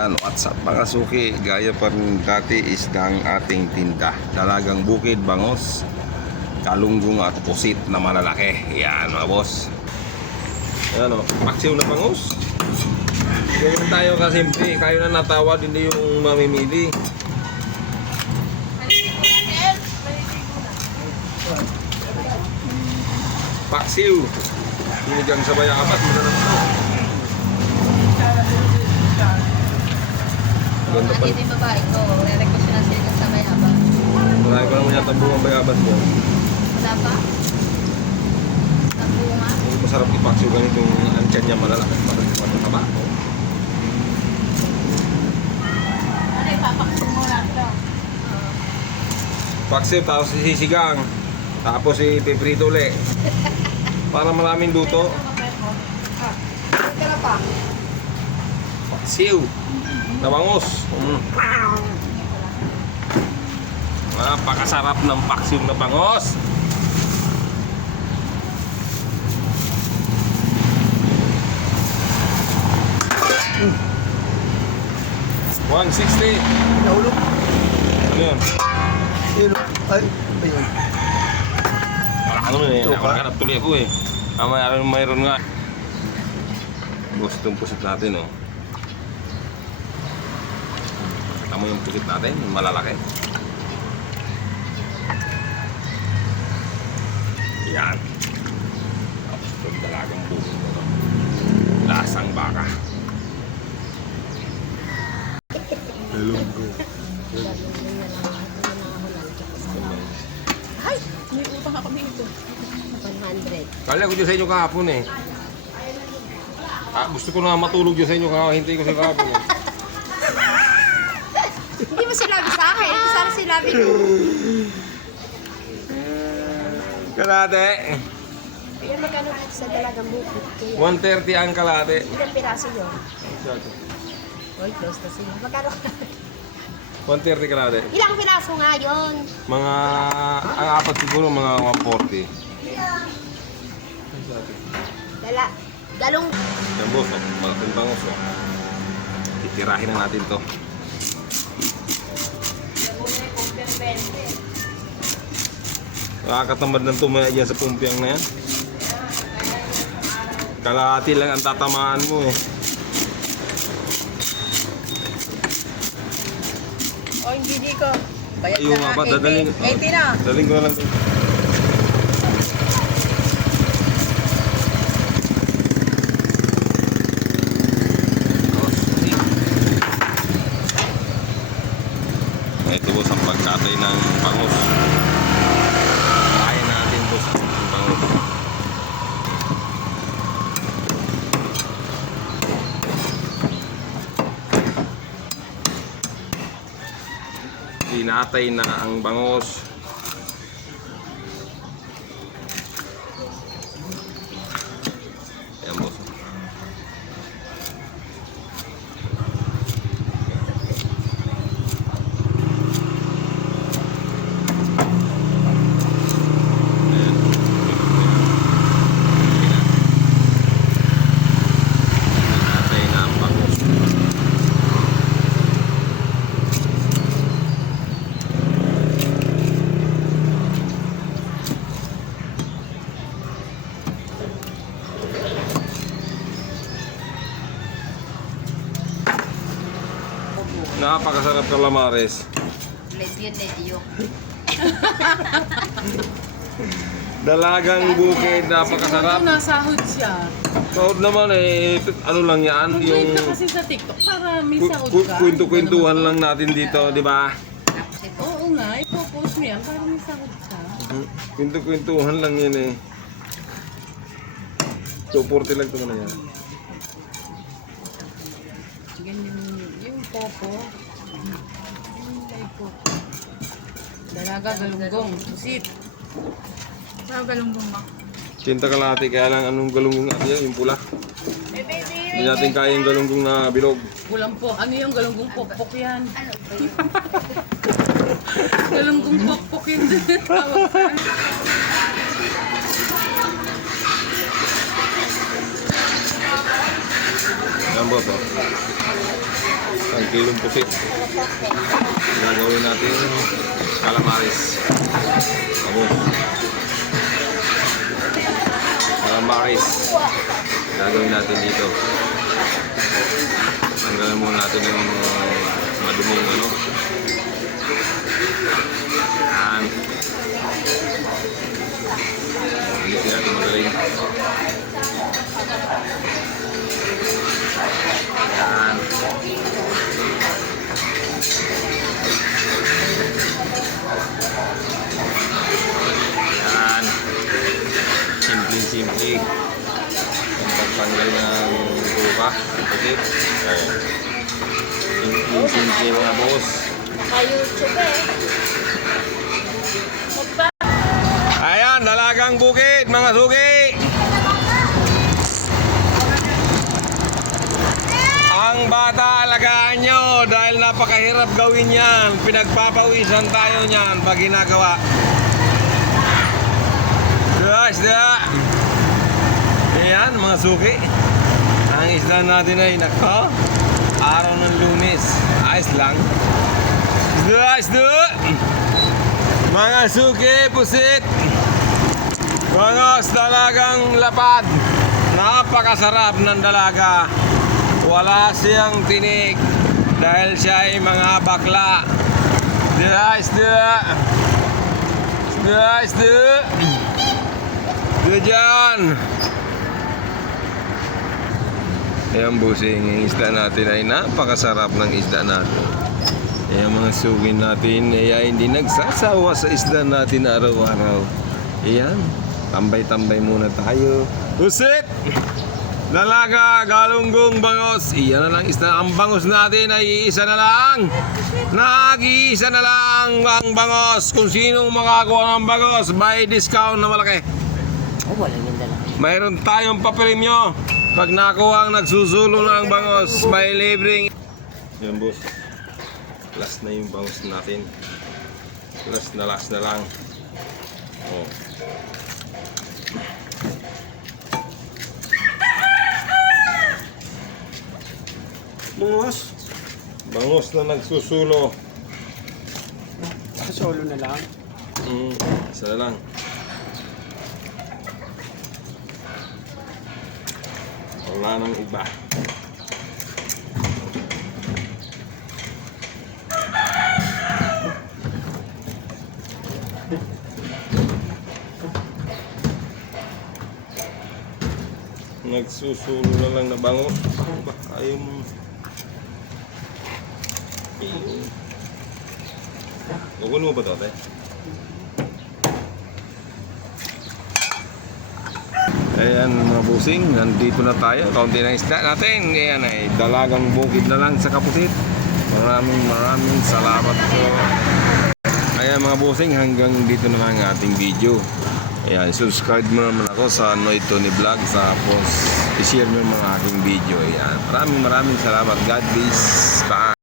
Ayan, what's up mga suki? Gaya pa rin dati isdang ating tinda. Dalagang bukid, bangos, kalunggong at pusit na malalaki. Ayan mga boss. Ayan o, paksiw na bangos. Ganyan tayo kasimple. Kayo na natawad, hindi yung mamimili. Paksiw. Sinigang sa bayakat. Magandang ito. Ganda pa. Dito yung babae ko, re-request na sila sa bayabas. Marami ko naman yata buong bayabas mo. Wala pa? Sa bunga? Masarap ipaksiw ganito yung antyan niya malalaki. Mataba. Ano ipapaksin mo lang ito? Paksiw, tapos sisigang. Tapos ipiprito ulit. Para maraming luto. Tira pa. Paksiw. Nabangos. Napakasarap ng paksiw na bangos. $160. Nahulog. Ano yun? Ay, ayun. Wala ka naman eh. Nakakanap tuloy ako eh. Mayroon nga. Gusto yung pusit natin oh. Tama yung pusit natin, malalaki. Yan. Tapos itong dalagang buko mo. Lasang baka. Helunggo. Ay! May utang ako dito. 100. Kala ko dyan sa inyo kahapon eh. Gusto ko na matulog dyan sa inyo kahapon. Hintay ko sa kahapon eh. Hindi mo sinabi sa akin. Sana sinabi ko. Kalate. Ayan, magkano sa dalagang bukit? Kaya, 130 ang kalate. ilang piraso yun? Oy, close na sila. Magkano? 130 kalate. Ilang piraso nga yun? Mga, ang apat siguro mga 140. Galong. Yan boss, malaking bangos oh. Titirahin na natin to. Nakakatamad ng tumaya dyan sa pumpiang na yan. Kalahati lang ang tatamaan mo eh. O, hindi ko. Bayad Ayun nga ba, dadaling. 80 na. Daling ko na lang to. Ito po ang pagkatay ng bangus. Kain natin po sa bangus. Tinatay na ang bangus. Ayan boss. Tinatay na ang bangus. Napakasarap ng lamares. Ledio. Dalagang bukid, napakasarap. Nasahod siya. Sahod naman eh, ano lang yan, yung Mag-wait ka kasi sa TikTok para may sahod ka. kwento-kwentuhan lang natin dito, di ba? Oo nga, ipopost mo yan para may sahod ka. Kwento-kwentuhan lang yan eh. 240 lang ito na yan. Ganyan yung popo. Yung live popo. Dalaga, galunggong, pusit. Sa galunggong mo? Kinta kalahati, kaya lang anong galunggong natin yan, yung pula. Hindi natin kaya yung galunggong na bilog. Kulang po. Ano yung galunggong pokpok yan? Galunggong pokpok yun. Tawag ka. Yan boss oh. isang kilong pusit. Gagawin natin calamares. Tapos calamares gagawin natin dito. Tanggalan muna natin yung maduming ano. Yan. Ilisin natin magaling. Yan. Yan. Simple. Yung pagtanggal ng buka. Pusit. Ayan. Simple mga boss. Naka-YouTube Ayan, dalagang bukid, mga sugi. Ang bata, alagaan nyo dahil napakahirap gawin yan. Pinagpapawisan tayo niyan pag ginagawa. Isda. Ayan, mga sugi. Ang isda natin ay nako. Araw ng Lunes. Ayos lang. Isda. Mga suki, pusit. Bangos, dalagang lapad. Napakasarap ng dalaga. Wala siyang tinik dahil siya ay mga bakla. Isda. Diyan. Ayan busing, yung isda natin ay napakasarap ng isda natin. Ayan mga sugin natin, ay hindi nagsasawa sa isda natin araw-araw. Ayan, tambay-tambay muna tayo. Pusit! Dalaga, galunggong, bangos. Iyan na lang isda. Ang bangos natin ay iisa na lang. Nag-iisa na lang ang bangos. Kung sinong makakuha ng bangos, may discount na malaki. Oh, wala yung dala. Mayroon tayong papremyo. Pag nakuha ang nagsusulo ng bangos, may libreng. Yan boss. Last na yung bangos natin. Last na lang. Oh. Bangos na nagsusulo. Solo na lang. Isa na lang. Wala nang iba. Nagsusulo na lang na bangos. Ayaw mo. Kukunin mo ba ito, ate? Ayan mga busing, nandito na tayo. Kaunti na isda natin. Ayan ay dalagang bukid na lang sa Kapusit. Maraming salamat po. Ayan mga busing, hanggang dito na lang ang ating video. Ayan, subscribe mo naman ako sa Noy Tony Vlog. Tapos, i-share mo yung mga aking video. Ayan, maraming salamat. God bless. Bye.